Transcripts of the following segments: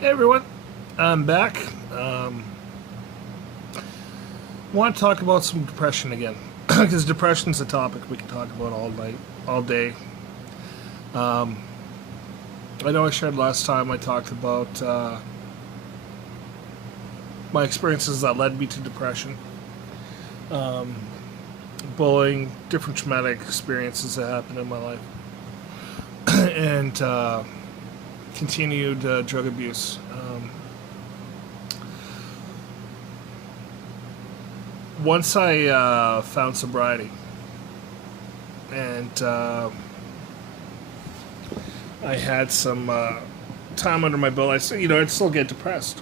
Hey everyone, I'm back. Want to talk about some depression again because depression's a topic we can talk about all night, all day. I know I shared last time I talked about my experiences that led me to depression, bullying, different traumatic experiences that happened in my life, and continued drug abuse. Once I found sobriety and I had some time under my belt, I'd still get depressed.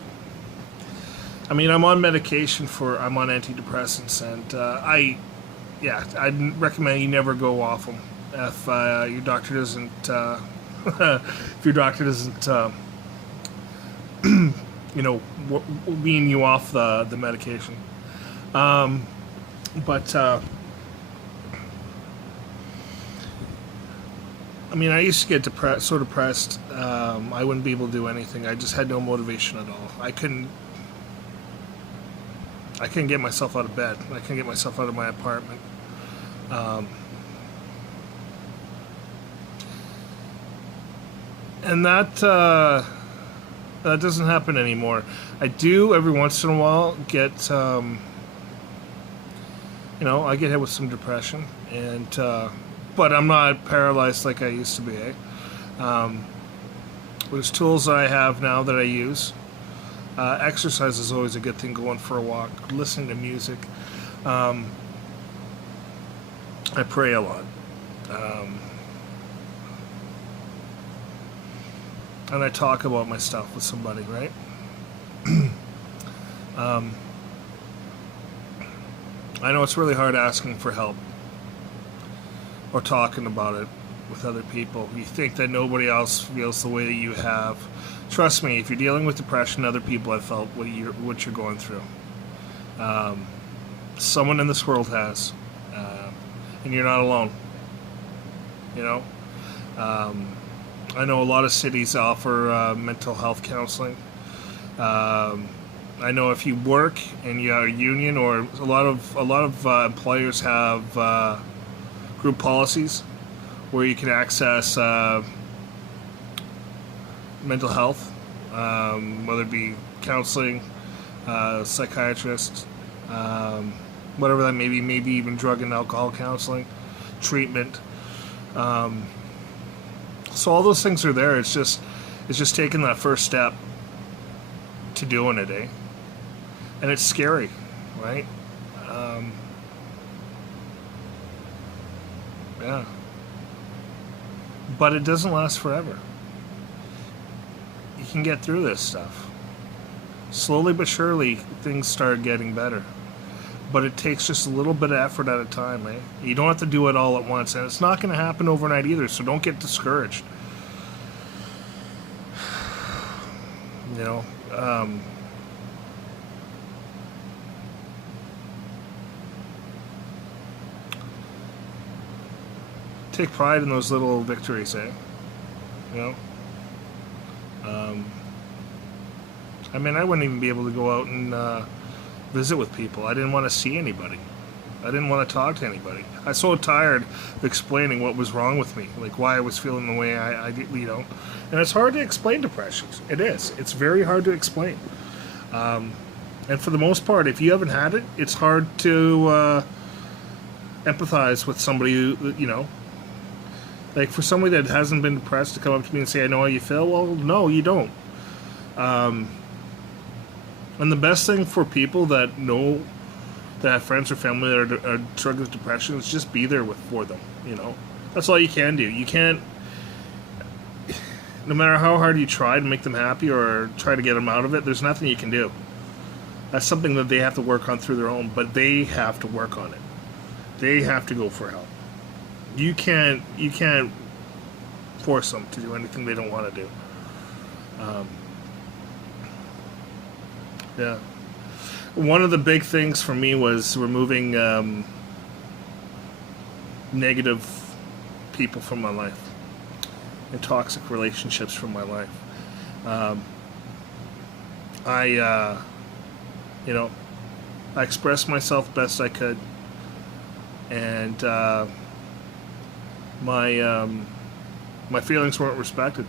I mean, I'm on antidepressants, and I'd recommend you never go off them if your doctor doesn't, if your doctor doesn't, wean you off the medication. But I mean, I used to get so depressed. I wouldn't be able to do anything. I just had no motivation at all. I couldn't get myself out of bed. I couldn't get myself out of my apartment. Um, and that doesn't happen anymore. I do every once in a while get, I get hit with some depression, and but I'm not paralyzed like I used to be. There's tools that I have now that I use. Exercise is always a good thing. Going for a walk, listening to music. I pray a lot, and I talk about my stuff with somebody. Right. Um, I know it's really hard asking for help or talking about it with other people. You think that nobody else feels the way that you have. Trust me, if you're dealing with depression, other people have felt what you're going through. Um, Someone in this world has, and you're not alone. You know, um, I know a lot of cities offer mental health counseling. Um, I know if you work and you are a union, or a lot of employers have group policies where you can access mental health, whether it be counseling, psychiatrist, um, whatever that may be, maybe even drug and alcohol counseling, treatment. Um, so all those things are there. It's just taking that first step to doing it, eh? And it's scary, right? Um, yeah, but it doesn't last forever. You can get through this stuff. Slowly but surely, things start getting better. But it takes just a little bit of effort at a time, eh? You don't have to do it all at once, and it's not going to happen overnight either, so don't get discouraged. You know, take pride in those little victories, eh? You know? Um, I mean, I wouldn't even be able to go out and visit with people. I didn't want to see anybody. I didn't want to talk to anybody. I was so tired of explaining what was wrong with me, like why I was feeling the way I did, you know. And it's hard to explain depression. It is. It's very hard to explain. Um, and for the most part, if you haven't had it, it's hard to empathize with somebody who, you know. Like for somebody that hasn't been depressed to come up to me and say, "I know how you feel." Well, no, you don't. Um, and the best thing for people that know that have friends or family that are struggling with depression is just be there for them. You know, that's all you can do. You can't, no matter how hard you try to make them happy or try to get them out of it. There's nothing you can do. That's something that they have to work on through their own. But they have to work on it. They have to go for help. You can't force them to do anything they don't want to do. Um, yeah. One of the big things for me was removing negative people from my life and toxic relationships from my life. Um, I, you know, I expressed myself best I could, and my feelings weren't respected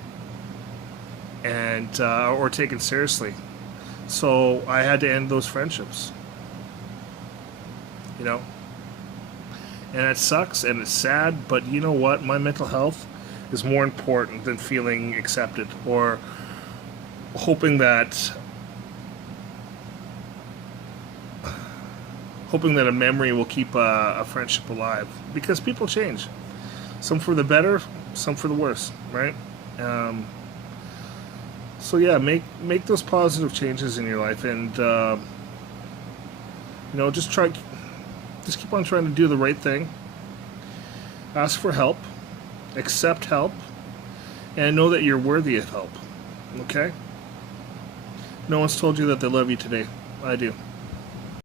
and or taken seriously. So I had to end those friendships. You know, and it sucks and it's sad, but you know what? My mental health is more important than feeling accepted or hoping that a memory will keep a friendship alive, because people change, some for the better, some for the worse, right? So yeah, make those positive changes in your life, and just keep on trying to do the right thing. Ask for help, accept help, and know that you're worthy of help. Okay? No one's told you that they love you today. I do.